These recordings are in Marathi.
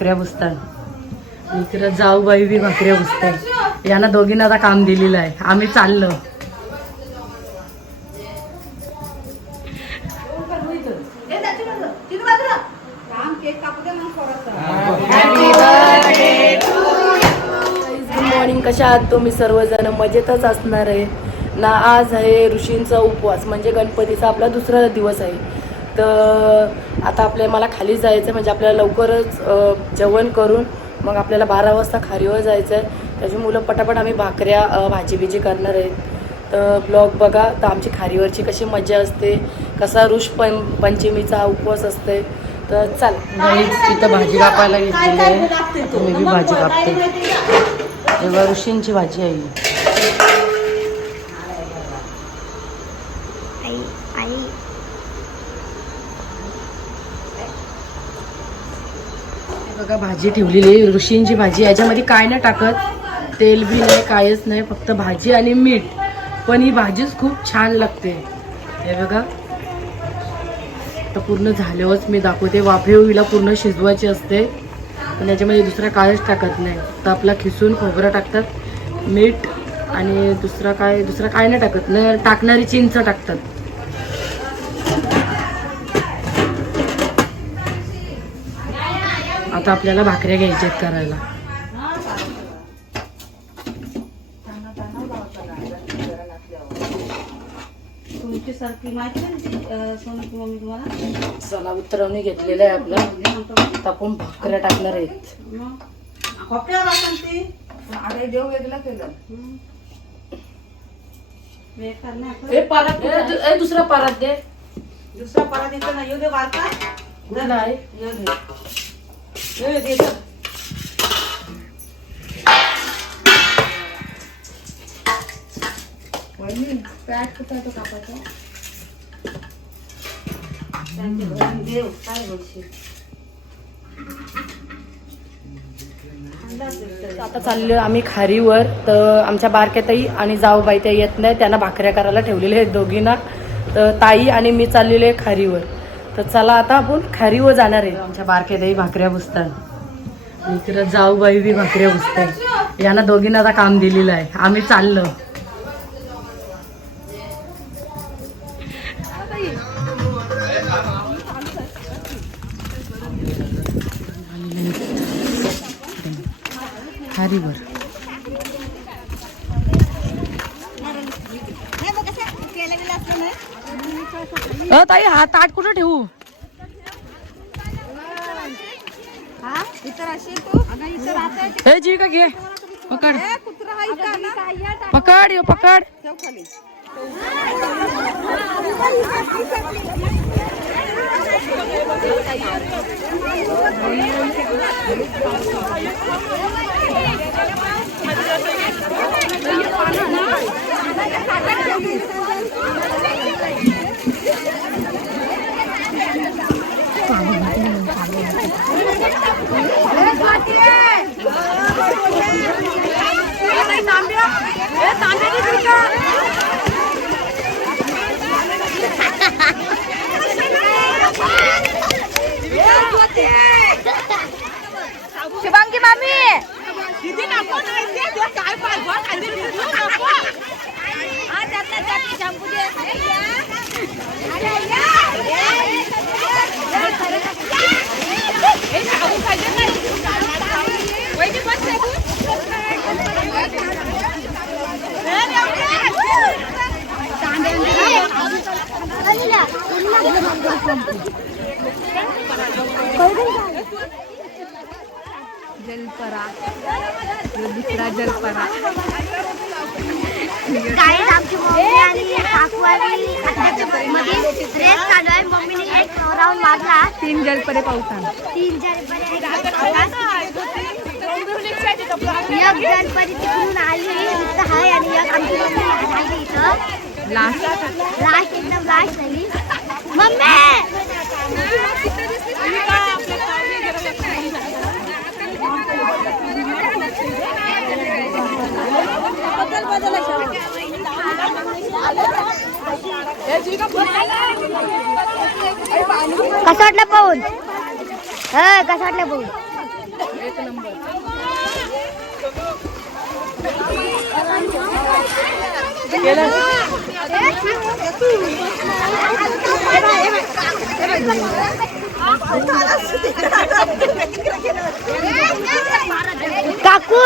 भाकऱ्या बसतात इकडं जाऊ बाई बी भाकऱ्या बसतात यांना दोघींना आता काम दिलेलं आहे. आम्ही चाललो. गुड मॉर्निंग कशा आहात तुम्ही? सर्वजण मजेतच असणार आहे. ना आज आहे ऋषींचा उपवास. म्हणजे गणपतीचा आपला दुसरा दिवस आहे. तर आता आपल्या मला खाली जायचं म्हणजे आपल्याला लवकरच जेवण करून मग आपल्याला बारा वाजता खारीवर जायचं आहे त्याची मुलं पटापट आम्ही भाकऱ्या भाजी बिजी करणार आहेत. तर ब्लॉग बघा तर आमची खारीवरची कशी मजा असते कसा ऋष पं पंचमीचा उपवास असते. तर चल. इथं भाजी कापायला घेतलेली आहे. मी बी भाजी कापते. तेव्हा ऋषींची भाजी आहे ही. हे बघा भाजी ठेवलेली आहे. ऋषींची भाजी याच्यामध्ये काय नाही टाकत. तेल बी नाही कायच नाही. फक्त भाजी आणि मीठ. पण ही भाजीच खूप छान लागते. हे बघा. तर पूर्ण झाल्यावरच मी दाखवते. वाफेवीला पूर्ण शिजवायची असते. पण याच्यामध्ये दुसरं कायच टाकत नाही. तर आपला खिसून खोबरं टाकतात. मीठ आणि दुसरा काय दुसरं काय नाही टाकत. न टाकणारी चिंच टाकतात. आता आपल्याला भाकऱ्या घ्यायच्या आहेत करायला. चला उतरवणी घेतलेलं आहे आपलं. आता आपण भाकऱ्या टाकणार आहेत. देव वेगळं केलं. नाही पारात ए, दु- ए, दुसरा पारात दे. दुसरा परात येतो ना येऊ दे वारता कुठला पॅट कुठं आहे तो कापाचा त्यांचे भरून देव काय बोलशील आता चाललो आम्ही खारीवर. तर आमच्या बारक्याताई आणि जाऊबाई त्या येत नाही त्यांना भाकऱ्या करायला ठेवलेल्या आहेत दोघींना. तर ताई आणि मी चाललेलो आहे खारीवर. तर चला आता आपण खारीवर जाणार आहे. आमच्या बारक्याताई भाकऱ्या बसतात इकडं जाऊबाई बी भाकऱ्या बसतात यांना दोघींना आता काम दिलेलं आहे. आम्ही चाललो. खारीवर. अ ताई हा ताट कुठं ठेवू? हे? जी का घे. पकड. पकड यो पकड. शुभांगी मामी जलपरा दुसरा जलपरा काय आमची मम्मी आणि काकू आणि मध्ये ड्रेस काढू आहे मम्मीने एक राऊंड मारला. तीन जलपरे पावसान तीन जलपरी एक जलपरी तिकडून आली इथं आहे आणि एक आमची मम्मी राहिली इथं. लास्ट लास्ट एकदम लास्ट झाली मम्मी कसं वाटलं पाहून हा कसं वाटलं पाहून काकू!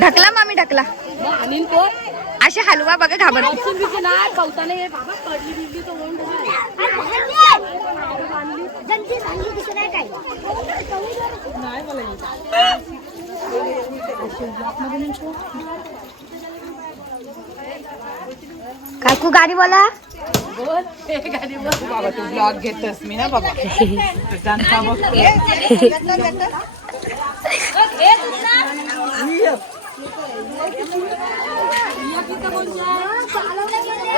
ढकला मामी ढकला असे हलवा बघा घाबर हे काकू गाडी बोला बोल हे गाडी बस बाबा तू ब्लॉग घेतस मी ना बाबा जाणता बघ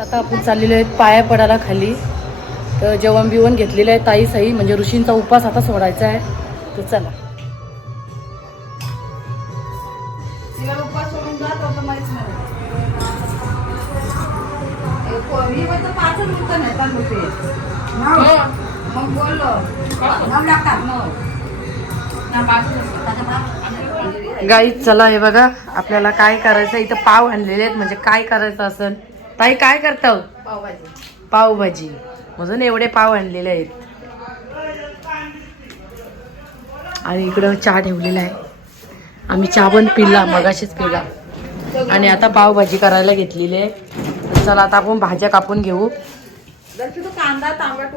आता आपण चाललेलो आहेत पाया पडायला खाली. तर जेवण बिवण घेतलेलं आहे ताई साई म्हणजे ऋषींचा उपास आता सोडायचा आहे. तर चला. मग बोललो. नाव लागतात मग. गाई चला हे बघा आपल्याला काय करायचं इथं पाव आणलेले आहेत. म्हणजे काय करायचं असेल ताई काय करताव? पावभाजी. पावभाजी. अजून एवढे पाव आणलेले आहेत. आणि इकडं चहा ठेवलेला आहे. आम्ही चहा पण पिला मगाशीच पिला. आणि आता पावभाजी करायला घेतलेली आहे. चला आता आपण भाज्या कापून घेऊ. तू कांदा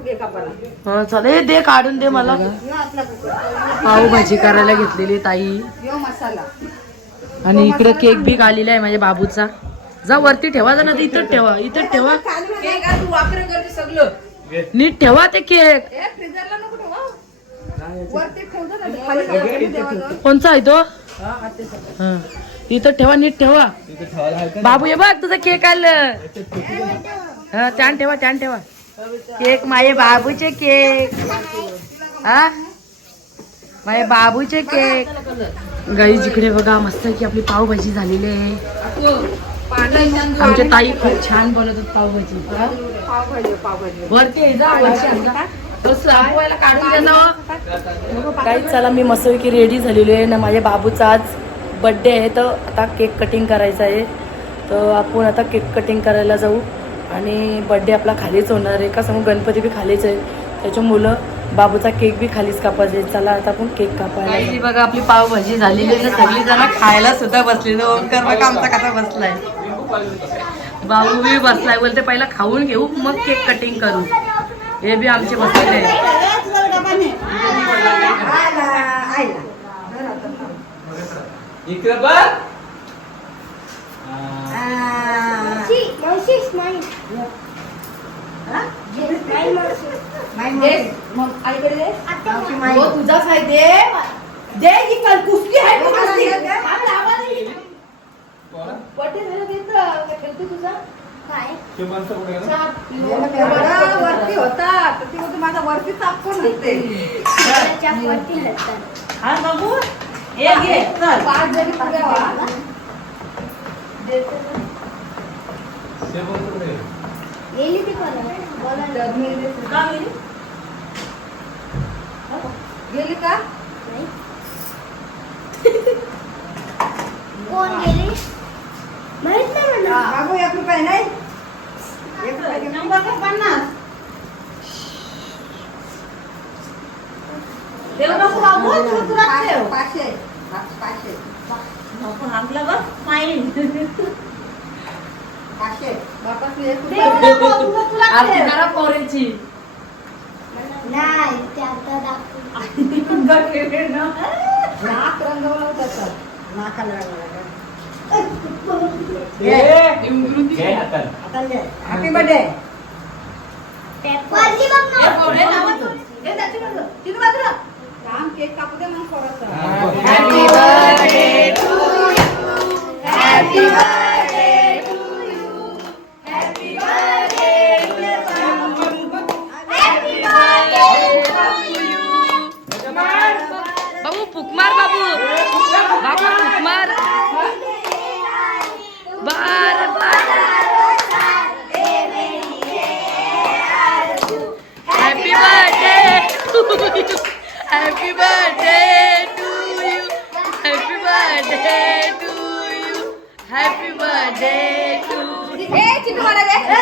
घे कापाला हं, हे दे काढून दे मला. कुकर पावभाजी करायला घेतलेली ताई. यो मसाला. आणि इकडे केक बी आलेला आहे माझ्या बाबूचा. जा वरती ठेवा जा ना इथं ठेवा इथं ठेवा. केक आ, तू वापर करते सगळं. नीट ठेवा ते केक. ए फ्रीजरला नको ठेवा वरती ठेवतो ना ते खाली सगळं देवाचं. कोणचा आहे तो? हं. इथं ठेवा नीट ठेवा. बाबू ये बघ तुझा केक आलं. हा त्यान ठेवा त्यान ठेवा. केक माझे बाबूचे केक. हा? माझे बाबूचे केक. गाई जिकडे बघा मस्त की आपली पावभाजी झालेली आहे. आमच्या ताई खूप छान बनवतात पावभाजी. पावभाजी वरती काही चला मी मस्तपैकी रेडी झालेली आहे. ना माझ्या बाबूचा आज बड्डे आहे तर आता केक कटिंग करायचा आहे. तर आपण आता केक कटिंग करायला जाऊ. आणि बड्डे आपला खालीच होणार आहे. का सांगू गणपती बी खालीच आहे. त्याच्या मुलं बाबूचा केक बी खालीच कापायचे. चला आता आपण केक कापायला बघा आपली पावभाजी झालेली आहे. सगळी जण खायला सुद्धा बसलेले ओमकार बघा आमचा कसा बसलाय. बाबू बी बसलाय. बोलते पहिला खाऊन घेऊ मग केक कटिंग करू. हे बी आमचे बसलेले आहे इकडे बघ. स्माईल तुझाच आहे दे. दे. ही कल कुस्ती आहे झाला. खेळतो तुझा? काय? बरं, वरती होता. तर ती म्हणते माझा वरती त्याच्या वरती नसतात हा हे घे. चल. पाच जरी पुऱ्या. गेली ती. का गेली? गेली का? नाही. कोण गेली? माहीत नाही मला. बाबू एक रुपये नाही? एक रुपये घे. नंबर पन्नास? देऊ नको बाबू तू तुला ठेव पाचशे. पाचशे. नको हाकलं बघ माईन पाचशे बापासने एक देऊ रुपये नको तुला तुला आरती ठेव करा पोरीची. नाही ते आता दाखवू. नाक रंगवलं होतं. नाकाला. Happy birthday. राम केक कापू दे मग थोडंसं. Happy birthday to you happy birthday to you happy birthday to ए, चिकू मला दे. ए,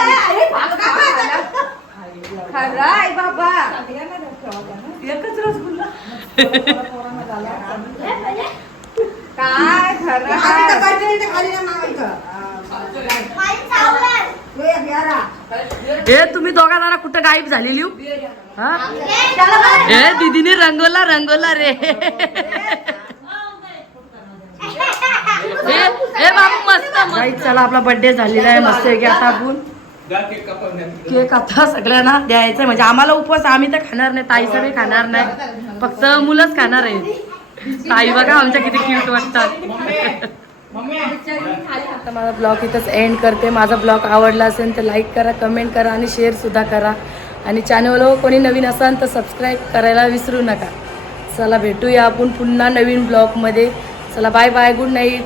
अरे, बाबा. एकच रसगुल्ला काय खरं? खाली नाही मागायचं. खाली चावलं. तू एक हे तुम्ही दोघा जरा कुठं गायब झालेली हो? हा. हे दीदीने रंगवला रंगवला रे. हे हे बाबू मस्त मस्त. चला आपला बर्थडे झालेला आहे मस्त आहे की आता आपण? केक आता सगळ्यांना द्यायचं म्हणजे आम्हाला उपवास आम्ही तर खाणार नाही ताई सगळे खाणार नाही. फक्त मुलंच खाणार आहे ताई बघा आमच्या किती क्यूट वाटतात. आता माझा ब्लॉग इथंच एंड करते. माझा ब्लॉग आवडला असेल तर लाईक करा कमेंट करा आणि शेअर सुद्धा करा. आणि चॅनलवर कोणी नवीन असाल तर सबस्क्राईब करायला विसरू नका. चला भेटूया आपण पुन्हा नवीन ब्लॉगमध्ये. चला बाय बाय गुड नाईट